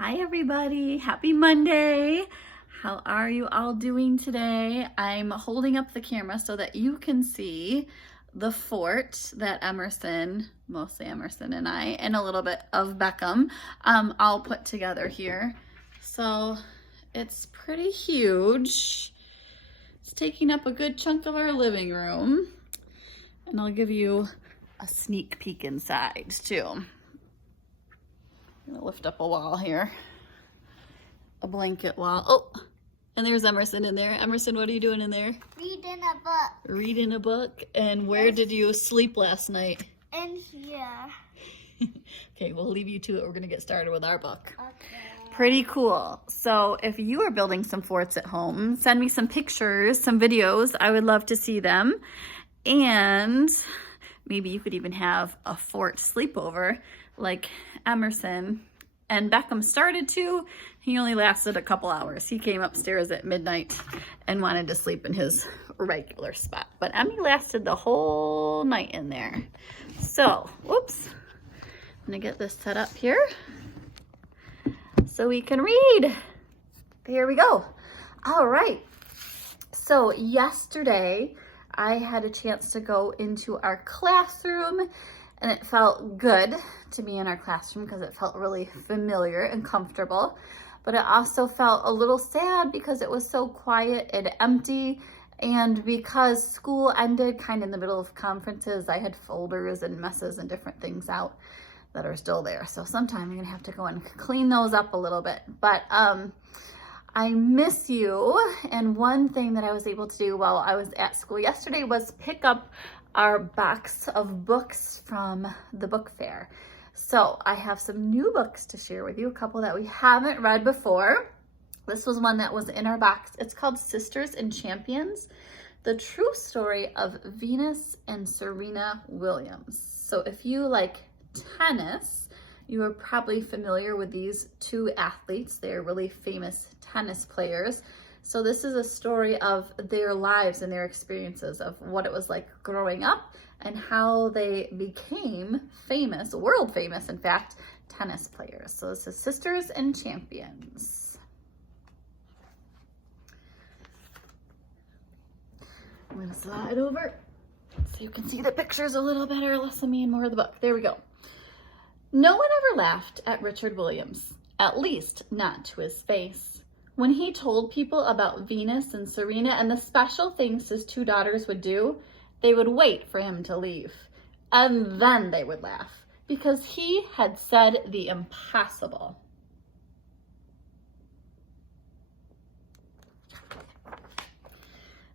Hi everybody, happy Monday. How are you all doing today? I'm holding up the camera so that you can see the fort that Emerson, mostly Emerson and I, and a little bit of Beckham, all put together here. So it's pretty huge. It's taking up a good chunk of our living room. And I'll give you a sneak peek inside too. I'm gonna lift up a wall here. A blanket wall. Oh, and there's Emerson in there. Emerson, what are you doing in there? Reading a book. Reading a book. And where did you sleep last night? In here. Okay, we'll leave you to it. We're gonna get started with our book. Okay. Pretty cool. So if you are building some forts at home, send me some pictures, some videos. I would love to see them. And maybe you could even have a fort sleepover like Emerson and Beckham started to. He only lasted a couple hours. He came upstairs at midnight and wanted to sleep in his regular spot. But Emmy lasted the whole night in there. So, whoops. I'm gonna get this set up here so we can read. There we go. All right. So yesterday, I had a chance to go into our classroom, and it felt good to be in our classroom because it felt really familiar and comfortable. But it also felt a little sad because it was so quiet and empty. And because school ended kind of in the middle of conferences, I had folders and messes and different things out that are still there. So sometime I'm gonna have to go and clean those up a little bit. But I miss you. And one thing that I was able to do while I was at school yesterday was pick up our box of books from the book fair. So I have some new books to share with you, a couple that we haven't read before. This was one that was in our box. It's called Sisters and Champions, the true story of Venus and Serena Williams. So if you like tennis, you are probably familiar with these two athletes. They're really famous tennis players. So this is a story of their lives and their experiences of what it was like growing up and how they became famous, world famous, in fact, tennis players. So this is Sisters and Champions. I'm gonna slide over so you can see the pictures a little better, less of me and more of the book. There we go. No one ever laughed at Richard Williams, at least not to his face. When he told people about Venus and Serena and the special things his two daughters would do, they would wait for him to leave. And then they would laugh because he had said the impossible.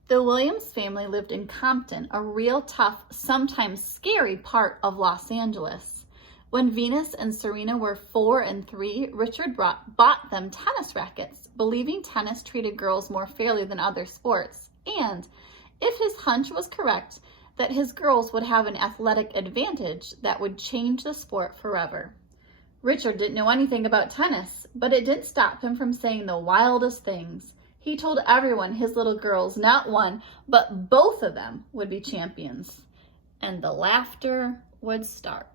The Williams family lived in Compton, a real tough, sometimes scary part of Los Angeles. When Venus and Serena were 4 and 3, Richard bought them tennis rackets, believing tennis treated girls more fairly than other sports. And if his hunch was correct, that his girls would have an athletic advantage that would change the sport forever. Richard didn't know anything about tennis, but it didn't stop him from saying the wildest things. He told everyone his little girls, not one, but both of them would be champions. And the laughter would start.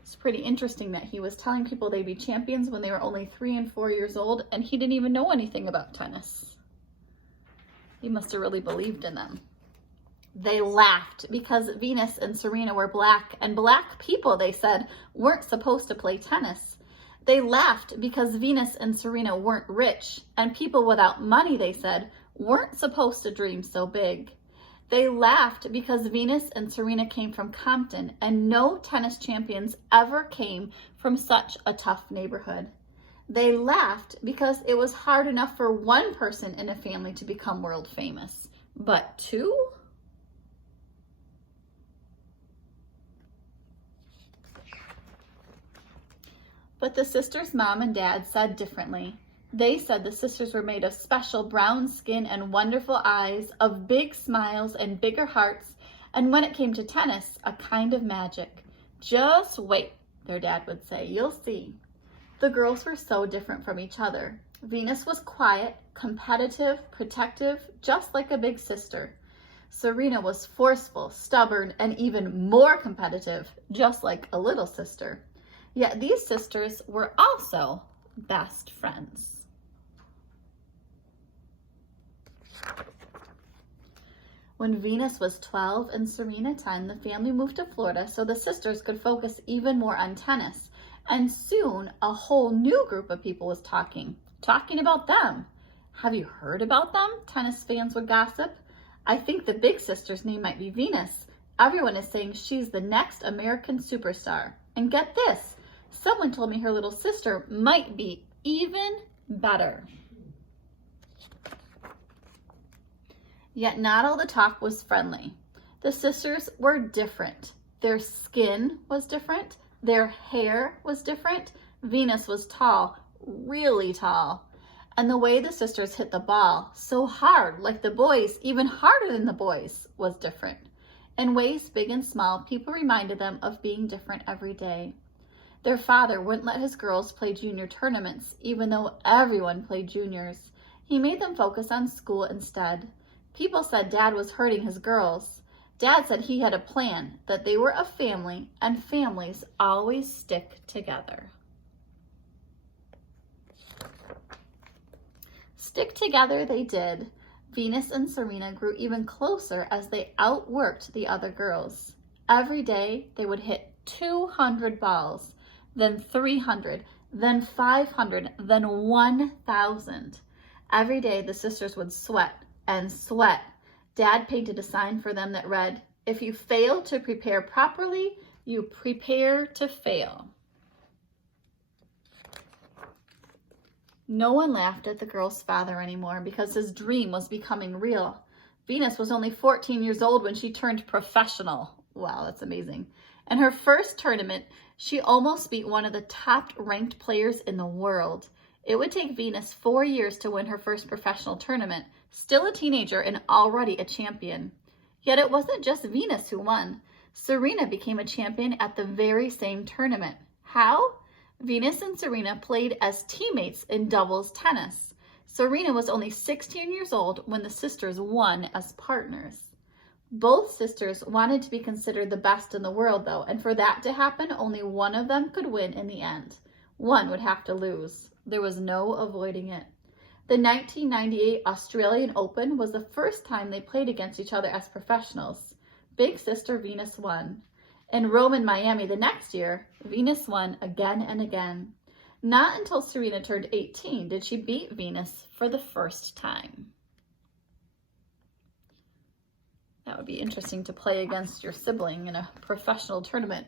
It's pretty interesting that he was telling people they'd be champions when they were only 3 and 4 years old, and he didn't even know anything about tennis. He must have really believed in them. They laughed because Venus and Serena were black, and black people, they said, weren't supposed to play tennis. They laughed because Venus and Serena weren't rich, and people without money, they said, weren't supposed to dream so big. They laughed because Venus and Serena came from Compton, and no tennis champions ever came from such a tough neighborhood. They laughed because it was hard enough for one person in a family to become world famous, but 2? But the sisters' mom and dad said differently. They said the sisters were made of special brown skin and wonderful eyes, of big smiles and bigger hearts, and when it came to tennis, a kind of magic. Just wait, their dad would say, you'll see. The girls were so different from each other. Venus was quiet, competitive, protective, just like a big sister. Serena was forceful, stubborn, and even more competitive, just like a little sister. Yet these sisters were also best friends. When Venus was 12 and Serena 10, the family moved to Florida so the sisters could focus even more on tennis. And soon, a whole new group of people was talking about them. Have you heard about them? Tennis fans would gossip. I think the big sister's name might be Venus. Everyone is saying she's the next American superstar. And get this, someone told me her little sister might be even better. Yet not all the talk was friendly. The sisters were different. Their skin was different. Their hair was different. Venus was tall, really tall. And the way the sisters hit the ball, so hard, like the boys, even harder than the boys, was different. In ways big and small, people reminded them of being different every day. Their father wouldn't let his girls play junior tournaments, even though everyone played juniors. He made them focus on school instead. People said Dad was hurting his girls. Dad said he had a plan, that they were a family, and families always stick together. Stick together they did. Venus and Serena grew even closer as they outworked the other girls. Every day they would hit 200 balls, then 300, then 500, then 1,000. Every day the sisters would sweat and sweat. Dad painted a sign for them that read, "If you fail to prepare properly, you prepare to fail." No one laughed at the girl's father anymore because his dream was becoming real. Venus was only 14 years old when she turned professional. Wow, that's amazing. In her first tournament, she almost beat one of the top-ranked players in the world. It would take Venus 4 years to win her first professional tournament, still a teenager and already a champion. Yet it wasn't just Venus who won. Serena became a champion at the very same tournament. How? Venus and Serena played as teammates in doubles tennis. Serena was only 16 years old when the sisters won as partners. Both sisters wanted to be considered the best in the world, though, and for that to happen, only one of them could win in the end. One would have to lose. There was no avoiding it. The 1998 Australian Open was the first time they played against each other as professionals. Big sister Venus won. In Rome and Miami the next year, Venus won again and again. Not until Serena turned 18 did she beat Venus for the first time. That would be interesting to play against your sibling in a professional tournament.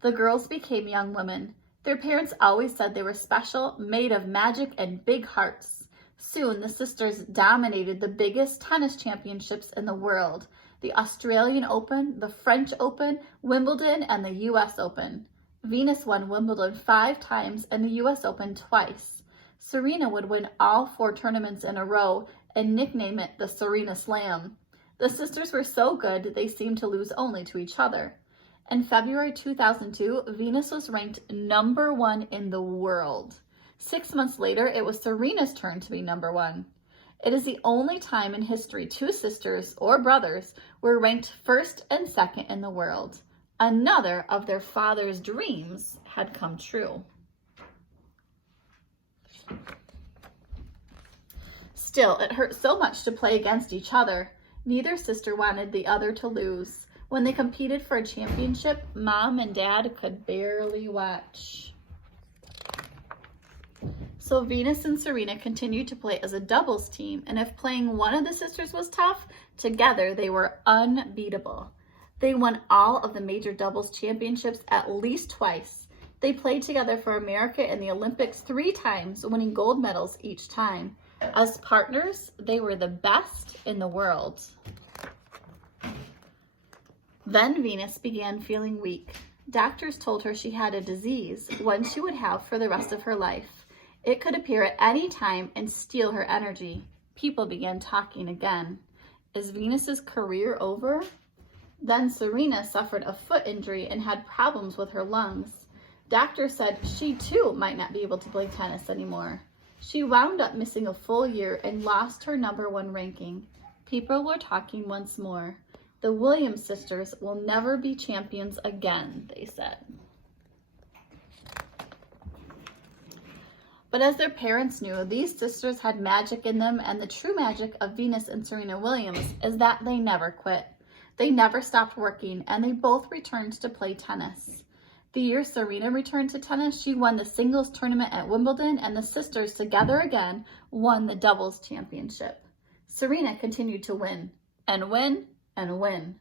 The girls became young women. Their parents always said they were special, made of magic and big hearts. Soon, the sisters dominated the biggest tennis championships in the world: the Australian Open, the French Open, Wimbledon, and the US Open. Venus won Wimbledon 5 times and the US Open twice. Serena would win all 4 tournaments in a row and nickname it the Serena Slam. The sisters were so good they seemed to lose only to each other. In February 2002, Venus was ranked number 1 in the world. 6 months later, it was Serena's turn to be number 1. It is the only time in history 2 sisters or brothers were ranked first and second in the world. Another of their father's dreams had come true. Still, it hurt so much to play against each other. Neither sister wanted the other to lose. When they competed for a championship, Mom and Dad could barely watch. So Venus and Serena continued to play as a doubles team, and if playing one of the sisters was tough, together they were unbeatable. They won all of the major doubles championships at least twice. They played together for America in the Olympics 3 times, winning gold medals each time. As partners, they were the best in the world. Then Venus began feeling weak. Doctors told her she had a disease, one she would have for the rest of her life. It could appear at any time and steal her energy. People began talking again. Is Venus's career over? Then Serena suffered a foot injury and had problems with her lungs. Doctors said she too might not be able to play tennis anymore. She wound up missing a full year and lost her number 1 ranking. People were talking once more. The Williams sisters will never be champions again, they said. But as their parents knew, these sisters had magic in them, and the true magic of Venus and Serena Williams is that they never quit. They never stopped working, and they both returned to play tennis. The year Serena returned to tennis, she won the singles tournament at Wimbledon, and the sisters together again won the doubles championship. Serena continued to win, and win, and win.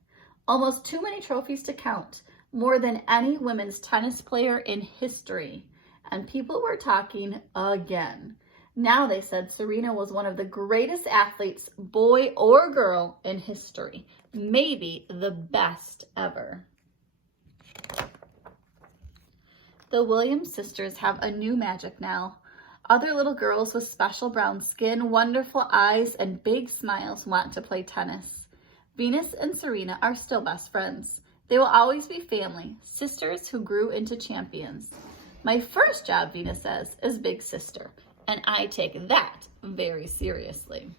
Almost too many trophies to count, more than any women's tennis player in history. And people were talking again. Now they said Serena was one of the greatest athletes, boy or girl, in history. Maybe the best ever. The Williams sisters have a new magic now. Other little girls with special brown skin, wonderful eyes, and big smiles want to play tennis. Venus and Serena are still best friends. They will always be family, sisters who grew into champions. My first job, Venus says, is big sister, and I take that very seriously.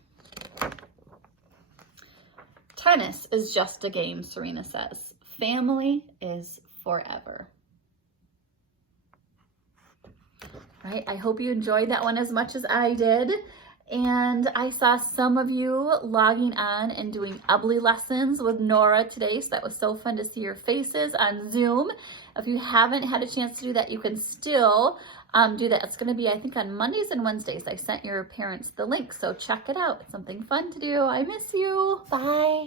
Tennis is just a game, Serena says. Family is forever. Right, I hope you enjoyed that one as much as I did. And I saw some of you logging on and doing Ubly lessons with Nora today. So that was so fun to see your faces on Zoom. If you haven't had a chance to do that, you can still do that. It's going to be, I think, on Mondays and Wednesdays. I sent your parents the link, so check it out. It's something fun to do. I miss you. Bye.